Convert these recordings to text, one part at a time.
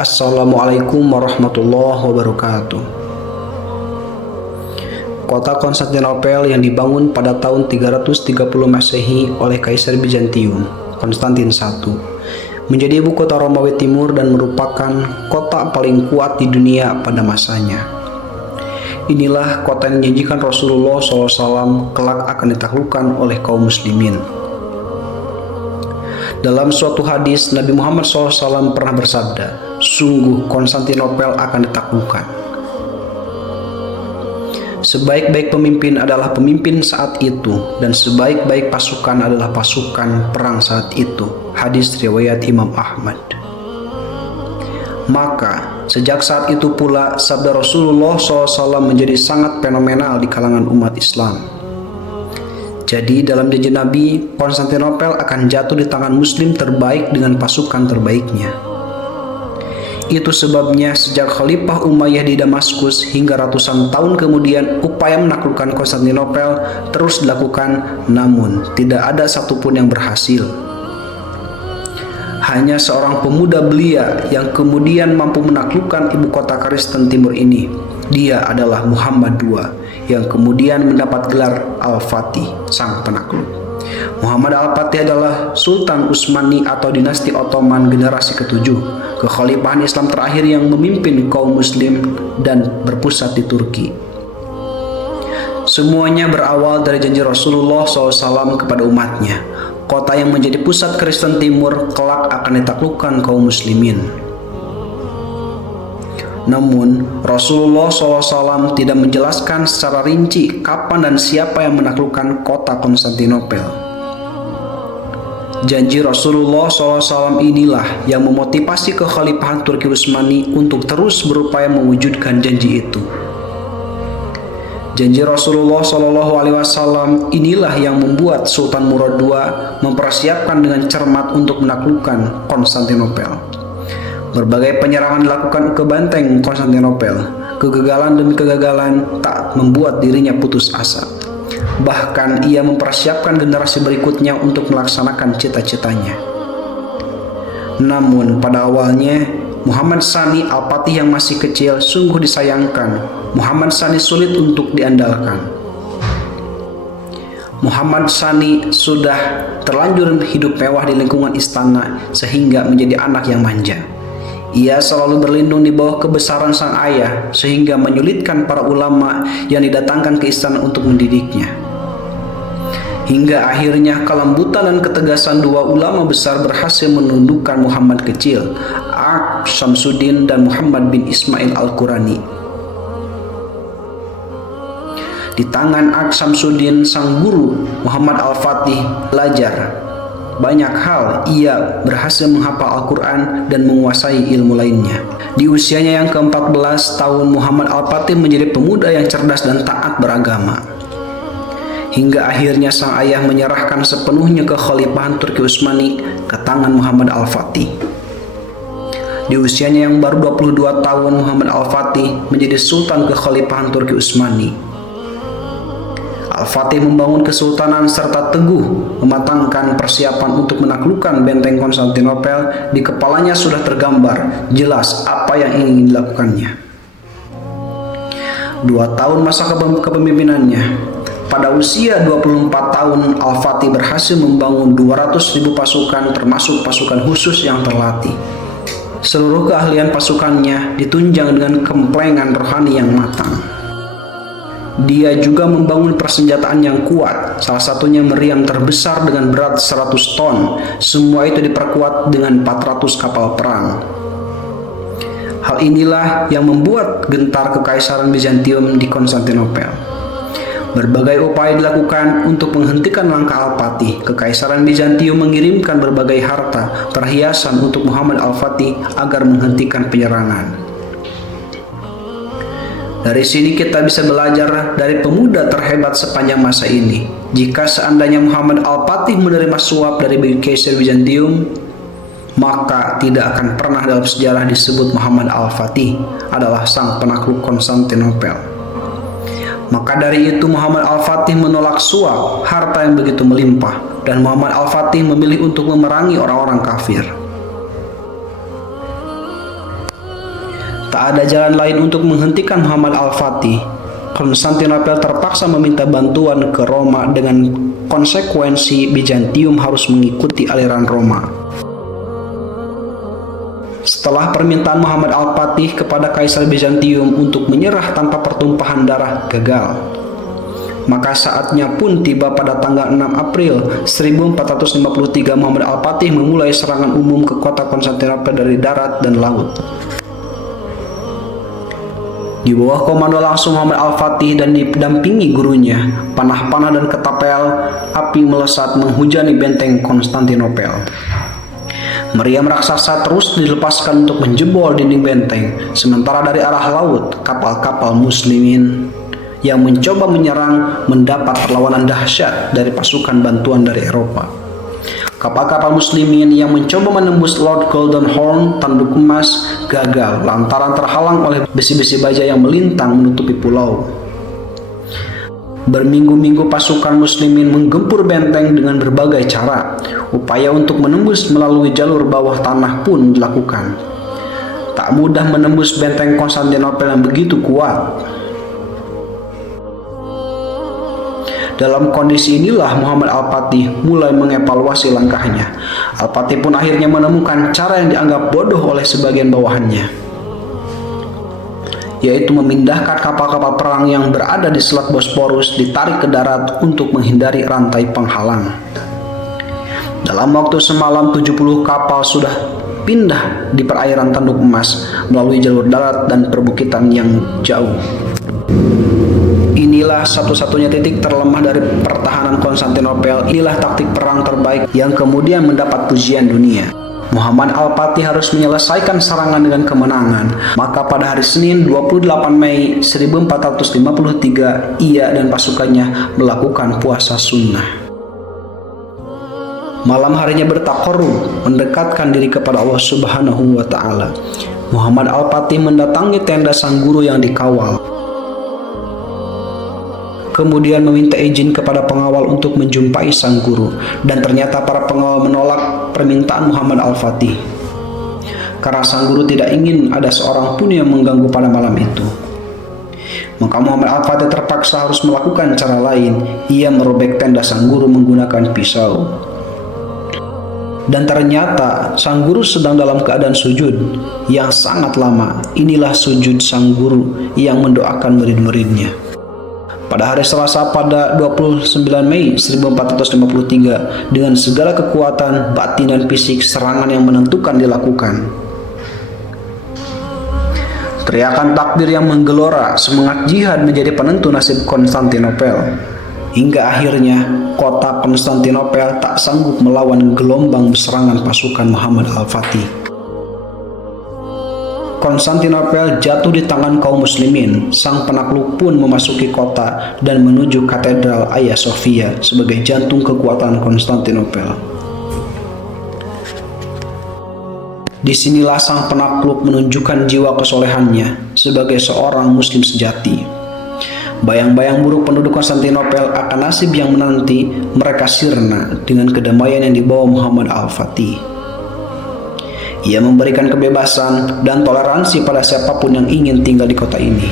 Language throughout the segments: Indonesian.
Assalamualaikum warahmatullahi wabarakatuh. Kota Konstantinopel yang dibangun pada tahun 330 Masehi oleh Kaisar Bizantium, Konstantin I, menjadi ibu kota Romawi Timur dan merupakan kota paling kuat di dunia pada masanya. Inilah kota yang dijanjikan Rasulullah SAW kelak akan ditaklukkan oleh kaum muslimin. Dalam suatu hadis, Nabi Muhammad SAW pernah bersabda, "Sungguh Konstantinopel akan ditaklukkan." Sebaik-baik pemimpin adalah pemimpin saat itu, dan sebaik-baik pasukan adalah pasukan perang saat itu. Hadis riwayat Imam Ahmad. Maka, sejak saat itu pula, sabda Rasulullah SAW menjadi sangat fenomenal di kalangan umat Islam. Jadi dalam janji Nabi, Konstantinopel akan jatuh di tangan muslim terbaik dengan pasukan terbaiknya. Itu sebabnya sejak Khalifah Umayyah di Damaskus hingga ratusan tahun kemudian upaya menaklukkan Konstantinopel terus dilakukan, namun tidak ada satupun yang berhasil. Hanya seorang pemuda belia yang kemudian mampu menaklukkan ibu kota Kristen Timur ini. Dia adalah Muhammad II yang kemudian mendapat gelar Al-Fatih, sang penakluk. Muhammad Al-Fatih adalah Sultan Utsmani atau dinasti Ottoman generasi ke-7, kekhalifahan Islam terakhir yang memimpin kaum muslim dan berpusat di Turki. Semuanya berawal dari janji Rasulullah SAW kepada umatnya. Kota yang menjadi pusat Kristen Timur kelak akan ditaklukkan kaum muslimin. Namun, Rasulullah SAW tidak menjelaskan secara rinci kapan dan siapa yang menaklukkan kota Konstantinopel. Janji Rasulullah SAW inilah yang memotivasi kekhalifahan Turki Utsmani untuk terus berupaya mewujudkan janji itu. Janji Rasulullah SAW inilah yang membuat Sultan Murad II mempersiapkan dengan cermat untuk menaklukkan Konstantinopel. Berbagai penyerangan dilakukan ke benteng Konstantinopel. Kegagalan demi kegagalan tak membuat dirinya putus asa. Bahkan ia mempersiapkan generasi berikutnya untuk melaksanakan cita-citanya. Namun pada awalnya, Muhammad Tsani Al-Fatih yang masih kecil sungguh disayangkan. Muhammad Tsani sulit untuk diandalkan. Muhammad Tsani sudah terlanjur hidup mewah di lingkungan istana sehingga menjadi anak yang manja. Ia selalu berlindung di bawah kebesaran sang ayah sehingga menyulitkan para ulama yang didatangkan ke istana untuk mendidiknya. Hingga akhirnya kelembutan dan ketegasan dua ulama besar berhasil menundukkan Muhammad kecil, Aqsh Syamsuddin dan Muhammad bin Ismail Al-Qurani. Di tangan Aqsh Syamsuddin, sang guru Muhammad Al-Fatih belajar banyak hal. Ia berhasil menghafal Al-Quran dan menguasai ilmu lainnya. Di usianya yang ke-14 tahun, Muhammad Al-Fatih menjadi pemuda yang cerdas dan taat beragama. Hingga akhirnya sang ayah menyerahkan sepenuhnya kekhalifahan Turki Utsmani ke tangan Muhammad Al-Fatih. Di usianya yang baru 22 tahun, Muhammad Al-Fatih menjadi Sultan kekhalifahan Turki Utsmani. Al-Fatih membangun kesultanan serta teguh mematangkan persiapan untuk menaklukkan benteng Konstantinopel. Di kepalanya sudah tergambar jelas apa yang ingin dilakukannya. 2 tahun masa kepemimpinannya, pada usia 24 tahun, Al-Fatih berhasil membangun 200.000 pasukan termasuk pasukan khusus yang terlatih. Seluruh keahlian pasukannya ditunjang dengan kemplengan rohani yang matang. Dia juga membangun persenjataan yang kuat, salah satunya meriam terbesar dengan berat 100 ton. Semua itu diperkuat dengan 400 kapal perang. Hal inilah yang membuat gentar kekaisaran Bizantium di Konstantinopel. Berbagai upaya dilakukan untuk menghentikan langkah Al-Fatih. Kekaisaran Bizantium mengirimkan berbagai harta, perhiasan untuk Muhammad Al-Fatih agar menghentikan penyerangan. Dari sini kita bisa belajar dari pemuda terhebat sepanjang masa ini. Jika seandainya Muhammad Al-Fatih menerima suap dari Kaisar Bizantium, maka tidak akan pernah dalam sejarah disebut Muhammad Al-Fatih adalah sang penakluk Konstantinopel. Maka dari itu Muhammad Al-Fatih menolak suap, harta yang begitu melimpah, dan Muhammad Al-Fatih memilih untuk memerangi orang-orang kafir. Tak ada jalan lain untuk menghentikan Muhammad Al-Fatih. Konstantinopel terpaksa meminta bantuan ke Roma dengan konsekuensi Bizantium harus mengikuti aliran Roma. Setelah permintaan Muhammad Al-Fatih kepada Kaisar Bizantium untuk menyerah tanpa pertumpahan darah gagal, maka saatnya pun tiba pada tanggal 6 April 1453 Muhammad Al-Fatih memulai serangan umum ke kota Konstantinopel dari darat dan laut. Di bawah komando langsung Muhammad Al-Fatih dan didampingi gurunya, panah-panah dan ketapel api melesat menghujani benteng Konstantinopel. Meriam raksasa terus dilepaskan untuk menjebol dinding benteng, sementara dari arah laut kapal-kapal muslimin yang mencoba menyerang mendapat perlawanan dahsyat dari pasukan bantuan dari Eropa. Kapal-kapal muslimin yang mencoba menembus Laut Golden Horn tanduk emas gagal lantaran terhalang oleh besi-besi baja yang melintang menutupi pulau. Berminggu-minggu pasukan muslimin menggempur benteng dengan berbagai cara. Upaya untuk menembus melalui jalur bawah tanah pun dilakukan. Tak mudah menembus benteng Konstantinopel yang begitu kuat. Dalam kondisi inilah Muhammad Al-Fatih mulai mengevaluasi langkahnya. Al-Fatih pun akhirnya menemukan cara yang dianggap bodoh oleh sebagian bawahannya, yaitu memindahkan kapal-kapal perang yang berada di Selat Bosporus ditarik ke darat untuk menghindari rantai penghalang. Dalam waktu semalam 70 kapal sudah pindah di perairan tanduk emas melalui jalur darat dan perbukitan yang jauh. Inilah satu-satunya titik terlemah dari pertahanan Konstantinopel. Inilah taktik perang terbaik yang kemudian mendapat pujian dunia. Muhammad Al-Fatih harus menyelesaikan serangan dengan kemenangan. Maka pada hari Senin 28 Mei 1453 ia dan pasukannya melakukan puasa sunnah. Malam harinya bertakarrub, mendekatkan diri kepada Allah Subhanahu wa Ta'ala. Muhammad Al-Fatih mendatangi tenda sang guru yang dikawal, kemudian meminta izin kepada pengawal untuk menjumpai sang guru, dan ternyata para pengawal menolak permintaan Muhammad Al-Fatih karena sang guru tidak ingin ada seorang pun yang mengganggu pada malam itu. Maka Muhammad Al-Fatih terpaksa harus melakukan cara lain. Ia merobek tenda sang guru menggunakan pisau, dan ternyata sang guru sedang dalam keadaan sujud yang sangat lama. Inilah sujud sang guru yang mendoakan murid-muridnya. Pada hari Selasa pada 29 Mei 1453, dengan segala kekuatan batin dan fisik, serangan yang menentukan dilakukan. Teriakan takbir yang menggelora, semangat jihad menjadi penentu nasib Konstantinopel. Hingga akhirnya kota Konstantinopel tak sanggup melawan gelombang serangan pasukan Muhammad Al-Fatih. Konstantinopel jatuh di tangan kaum muslimin. Sang penakluk pun memasuki kota dan menuju katedral Hagia Sophia sebagai jantung kekuatan Konstantinopel. Disinilah sang penakluk menunjukkan jiwa kesolehannya sebagai seorang muslim sejati. Bayang-bayang buruk penduduk Konstantinopel akan nasib yang menanti mereka sirna dengan kedamaian yang dibawa Muhammad Al-Fatih. Ia memberikan kebebasan dan toleransi pada siapapun yang ingin tinggal di kota ini.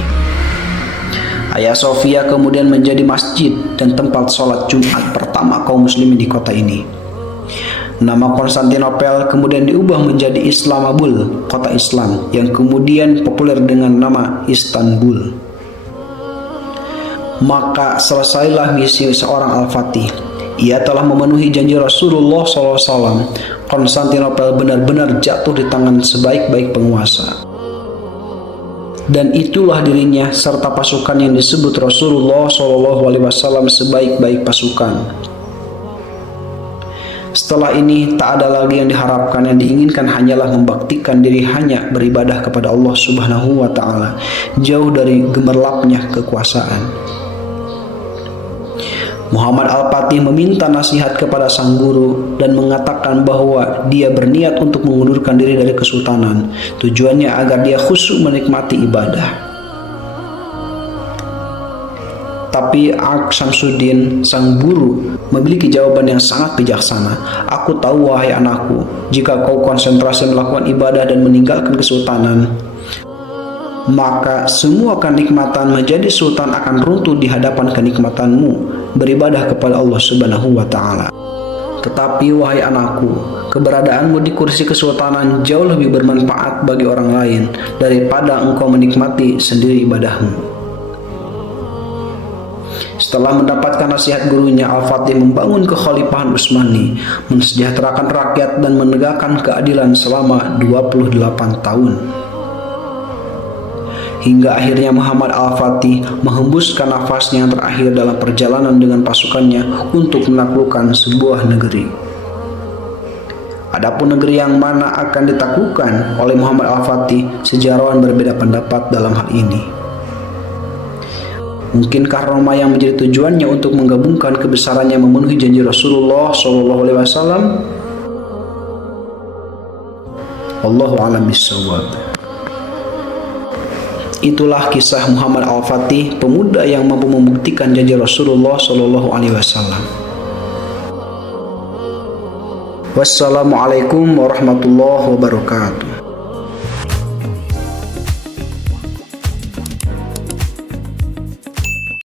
Hagia Sophia kemudian menjadi masjid dan tempat sholat Jumat pertama kaum muslimin di kota ini. Nama Konstantinopel kemudian diubah menjadi Islamabul, kota Islam, yang kemudian populer dengan nama Istanbul. Maka selesailah misi seorang Al-Fatih. Ia telah memenuhi janji Rasulullah SAW. Konstantinopel benar-benar jatuh di tangan sebaik-baik penguasa. Dan itulah dirinya serta pasukan yang disebut Rasulullah SAW sebaik-baik pasukan. Setelah ini tak ada lagi yang diharapkan, yang diinginkan hanyalah membaktikan diri, hanya beribadah kepada Allah Subhanahu wa Ta'ala, jauh dari gemerlapnya kekuasaan. Muhammad Al-Fatih meminta nasihat kepada sang guru dan mengatakan bahwa dia berniat untuk mengundurkan diri dari kesultanan. Tujuannya agar dia khusyuk menikmati ibadah. Tapi Ak Samsuddin, sang guru, memiliki jawaban yang sangat bijaksana. Aku tahu, wahai anakku, jika kau konsentrasi melakukan ibadah dan meninggalkan kesultanan, maka semua kenikmatan menjadi sultan akan runtuh di hadapan kenikmatanmu beribadah kepada Allah Subhanahu wa Ta'ala. Tetapi wahai anakku, keberadaanmu di kursi kesultanan jauh lebih bermanfaat bagi orang lain daripada engkau menikmati sendiri ibadahmu. Setelah mendapatkan nasihat gurunya, Al-Fatih membangun kekhalifahan Utsmani, mensejahterakan rakyat dan menegakkan keadilan selama 28 tahun. Hingga akhirnya Muhammad Al-Fatih menghembuskan nafasnya yang terakhir dalam perjalanan dengan pasukannya untuk menaklukkan sebuah negeri. Adapun negeri yang mana akan ditaklukkan oleh Muhammad Al-Fatih, sejarawan berbeda pendapat dalam hal ini. Mungkinkah Roma yang menjadi tujuannya untuk menggabungkan kebesarannya memenuhi janji Rasulullah SAW? Wallahu a'lam bishawab. Itulah kisah Muhammad Al-Fatih, pemuda yang mampu membuktikan janji Rasulullah SAW. Wassalamualaikum warahmatullahi wabarakatuh.